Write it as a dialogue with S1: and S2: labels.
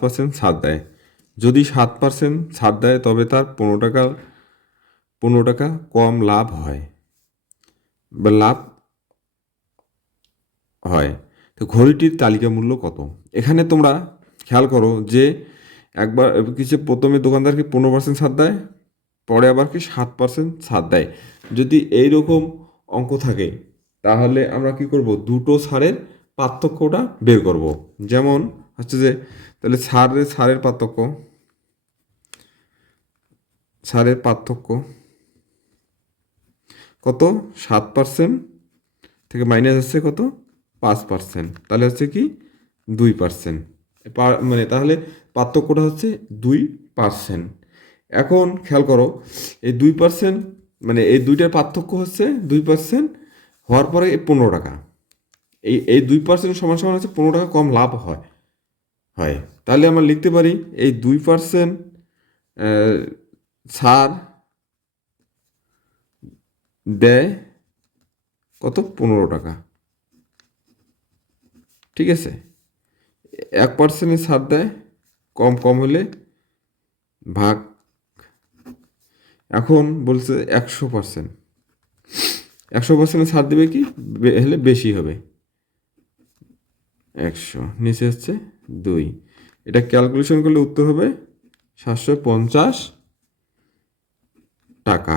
S1: Percent ছাড় দেয়। যদি সাত পার্সেন্ট ছাড় দেয়, তবে তার পনেরো টাকা পনেরো টাকা কম লাভ হয়। বা লাভ হয়। তো ঘড়িটির তালিকা মূল্য কত? এখানে তোমরা খেয়াল করো যে একবার কিছু প্রথমে দোকানদারকে পনেরো পার্সেন্ট ছাড় দেয়, পরে আবার কি সাত পার্সেন্ট ছাড় দেয়। যদি এই রকম অঙ্ক থাকে, তাহলে আমরা কি করব? দুটো ছাড়ের পার্থক্যটা বের করব। যেমন হচ্ছে যে, তাহলে ছাড়ের সারের পার্থক্য সারের পার্থক্য কত? সাত পার্সেন্ট থেকে মাইনাস হচ্ছে কত? পাঁচ পার্সেন্ট তাহলে হচ্ছে কি? দুই পার্সেন্ট মানে তাহলে পার্থক্যটা হচ্ছে দুই পার্সেন্ট এখন খেয়াল করো, এই দুই পার্সেন্ট মানে এই দুইটার পার্থক্য হচ্ছে দুই পার্সেন্ট হওয়ার পরে এই পনেরো টাকা। এই এই দুই পার্সেন্ট সমান সমান হচ্ছে পনেরো টাকা কম লাভ হয়। হয়। তাহলে আমরা লিখতে পারি এই দুই পার্সেন্ট ছাড় দেয় কত? পনেরো টাকা। ঠিক আছে? এক পার্সেন্টের ছাড় দেয়, কম কম হলে ভাগ। এখন বলছে একশো পার্সেন্ট একশো পার্সেন্টের ছাড় দেবে কি? হলে বেশি হবে। একশো। নিচে হচ্ছে দুই। এটা ক্যালকুলেশন করলে উত্তর হবে সাতশো পঞ্চাশ টাকা।